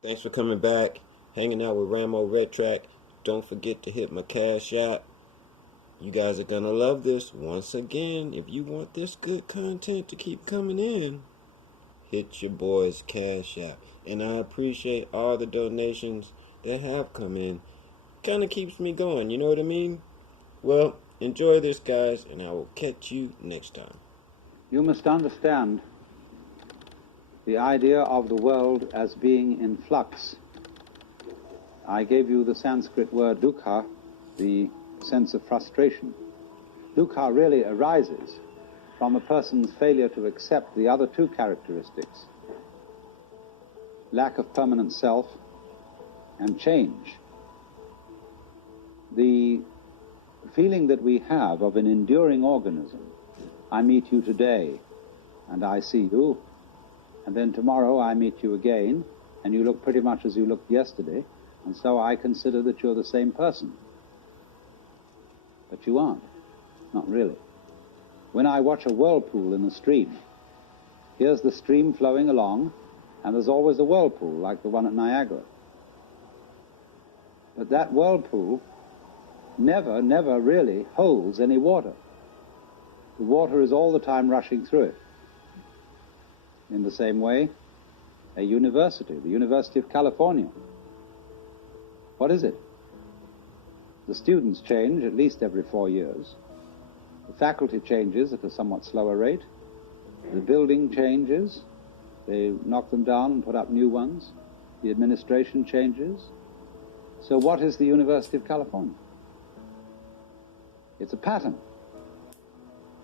Thanks for coming back, hanging out with RAMO RETRAC. Don't forget to hit my Cash App. You guys are gonna love this. Once again, if you want this good content to keep coming in, hit your boy's Cash App. And I appreciate all the donations that have come in. Kind of keeps me going, you know what I mean? Well, enjoy this, guys, and I will catch you next time. You must understand the idea of the world as being in flux. I gave you the Sanskrit word dukkha, the sense of frustration. Dukkha really arises from a person's failure to accept the other two characteristics: lack of permanent self and change. The feeling that we have of an enduring organism, I meet you today and I see you, and then tomorrow I meet you again and you look pretty much as you looked yesterday, and so I consider that you're the same person. But you aren't. Not really. When I watch a whirlpool in a stream, here's the stream flowing along, and there's always a whirlpool, like the one at Niagara. But that whirlpool never really holds any water. The water is all the time rushing through it. In the same way, a university, the University of California, what is it? The students change at least every 4 years. The faculty changes at a somewhat slower rate. The building changes. They knock them down and put up new ones. The administration changes. So what is the University of California? It's a pattern,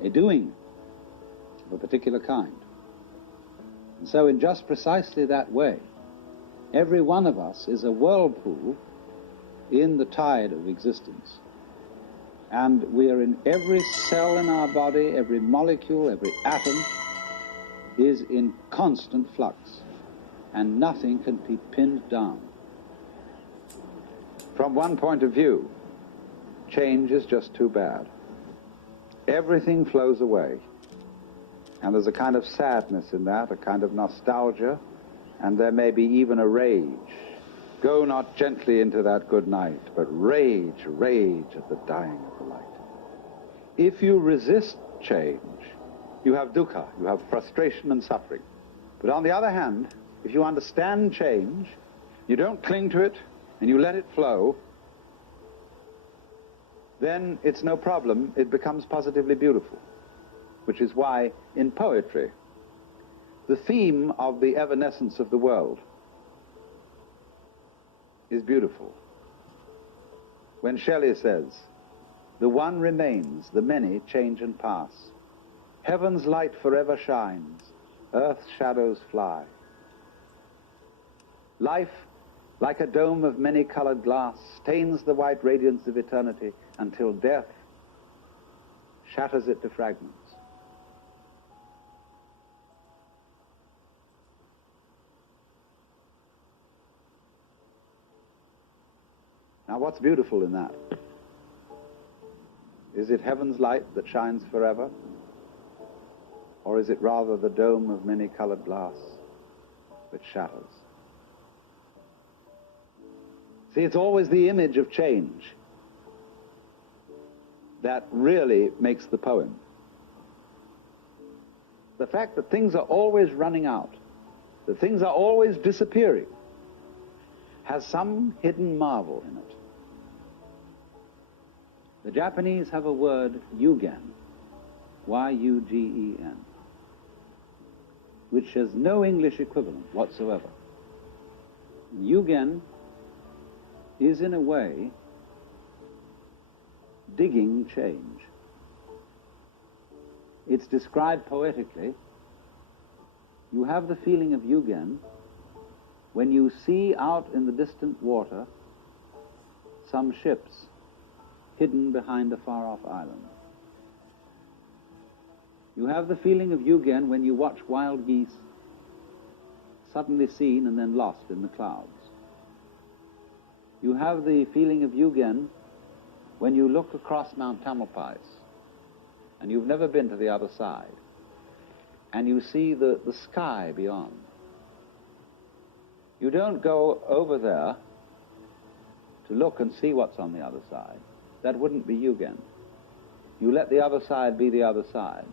a doing of a particular kind. And so in just precisely that way, every one of us is a whirlpool in the tide of existence. And we are in every cell in our body, every molecule, every atom is in constant flux, and nothing can be pinned down. From one point of view, change is just too bad. Everything flows away, and there's a kind of sadness in that, a kind of nostalgia, and there may be even a rage. Go not gently into that good night, but rage at the dying of the light. If you resist change, you have dukkha, you have frustration and suffering. But on the other hand, if you understand change, you don't cling to it, and you let it flow, then it's no problem. It becomes positively beautiful, which is why in poetry, the theme of the evanescence of the world is beautiful. When Shelley says, "The one remains, the many change and pass. Heaven's light forever shines, earth's shadows fly. Life, like a dome of many-colored glass, stains the white radiance of eternity until death shatters it to fragments." Now, what's beautiful in that? Is it heaven's light that shines forever? Or is it rather the dome of many-colored glass which shatters? See, it's always the image of change that really makes the poem. The fact that things are always running out, that things are always disappearing, has some hidden marvel in it. The Japanese have a word, Yūgen, Y-U-G-E-N, which has no English equivalent whatsoever. Yūgen is, in a way, digging change. It's described poetically. You have the feeling of Yūgen when you see out in the distant water some ships hidden behind a far-off island. You have the feeling of Yūgen when you watch wild geese suddenly seen and then lost in the clouds. You have the feeling of Yūgen when you look across Mount Tamalpais and you've never been to the other side and you see the sky beyond. You don't go over there to look and see what's on the other side. That wouldn't be Yūgen. You let the other side be the other side.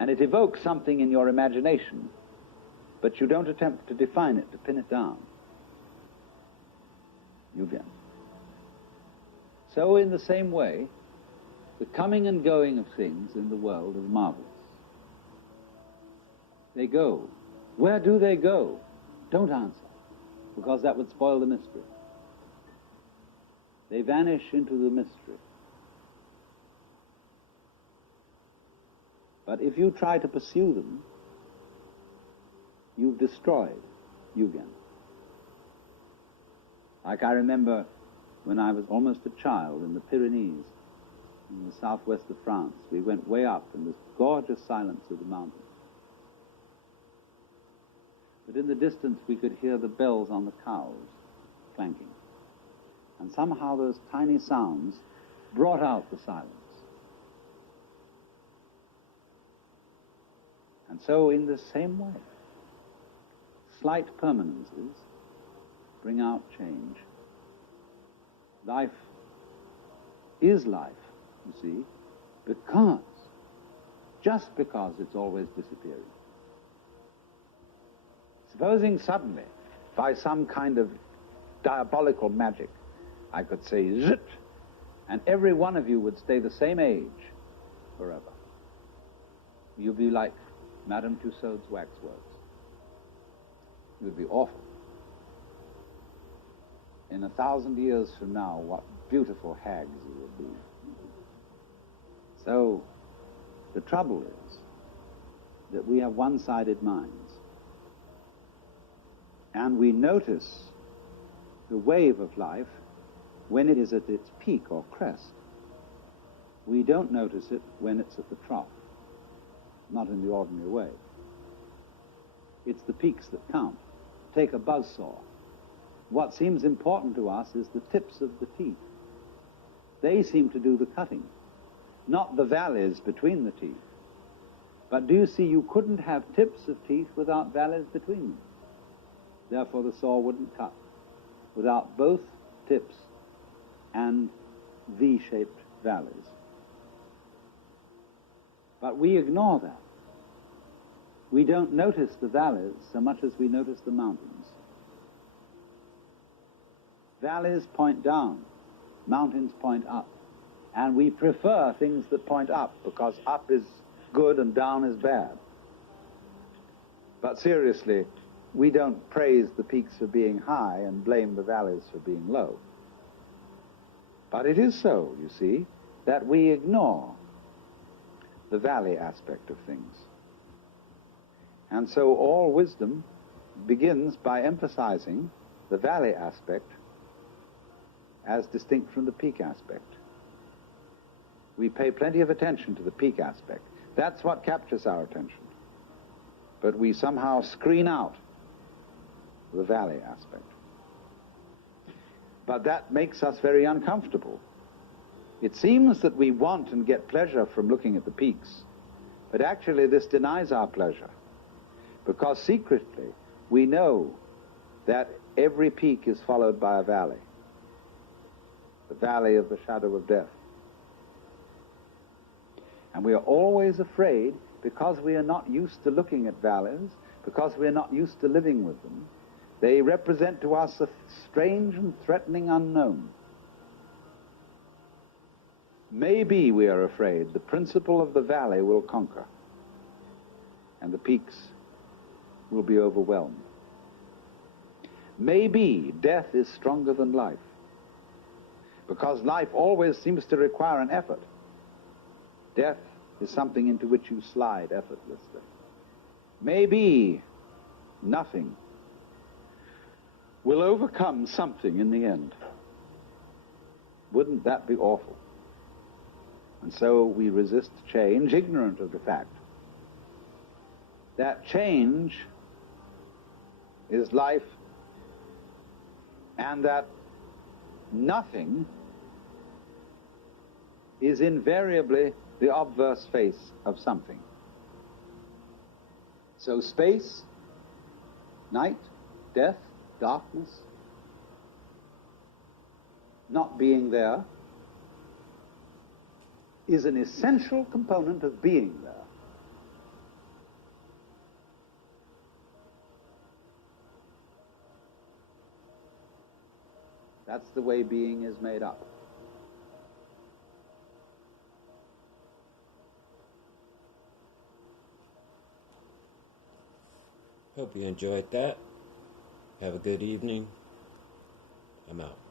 And it evokes something in your imagination, but you don't attempt to define it, to pin it down. Yūgen. So in the same way, the coming and going of things in the world is marvelous. They go. Where do they go? Don't answer, because that would spoil the mystery. They vanish into the mystery. But if you try to pursue them, you've destroyed Yūgen. Like I remember when I was almost a child in the Pyrenees, in the southwest of France, we went way up in this gorgeous silence of the mountains. But in the distance we could hear the bells on the cows clanking. And somehow those tiny sounds brought out the silence. And so in the same way, slight permanences bring out change. Life is life, you see, just because it's always disappearing. Supposing suddenly, by some kind of diabolical magic, I could say zit, and every one of you would stay the same age forever. You'd be like Madame Tussauds waxworks. It would be awful. In 1,000 years from now, what beautiful hags you would be. So, the trouble is that we have one-sided minds. And we notice the wave of life when it is at its peak or crest. We don't notice it when it's at the trough, not in the ordinary way. It's the peaks that count. Take a buzzsaw. What seems important to us is the tips of the teeth. They seem to do the cutting, not the valleys between the teeth. But do you see, you couldn't have tips of teeth without valleys between them. Therefore the saw wouldn't cut without both tips and V-shaped valleys. But we ignore that. We don't notice the valleys so much as we notice the mountains. Valleys point down, mountains point up. And we prefer things that point up, because up is good and down is bad. But seriously, we don't praise the peaks for being high and blame the valleys for being low. But it is so, you see, that we ignore the valley aspect of things. And so all wisdom begins by emphasizing the valley aspect as distinct from the peak aspect. We pay plenty of attention to the peak aspect. That's what captures our attention. But we somehow screen out the valley aspect. But that makes us very uncomfortable. It seems that we want and get pleasure from looking at the peaks, but actually this denies our pleasure, because secretly we know that every peak is followed by a valley, the valley of the shadow of death. And we are always afraid, because we are not used to looking at valleys, because we are not used to living with them. They represent to us a strange and threatening unknown. Maybe, we are afraid, the principle of the valley will conquer, and the peaks will be overwhelmed. Maybe death is stronger than life, because life always seems to require an effort. Death is something into which you slide effortlessly. Maybe nothing will overcome something in the end. Wouldn't that be awful? And so we resist change, ignorant of the fact that change is life, and that nothing is invariably the obverse face of something. So space, night, death, darkness, not being there, is an essential component of being there. That's the way being is made up. Hope you enjoyed that. Have a good evening. I'm out.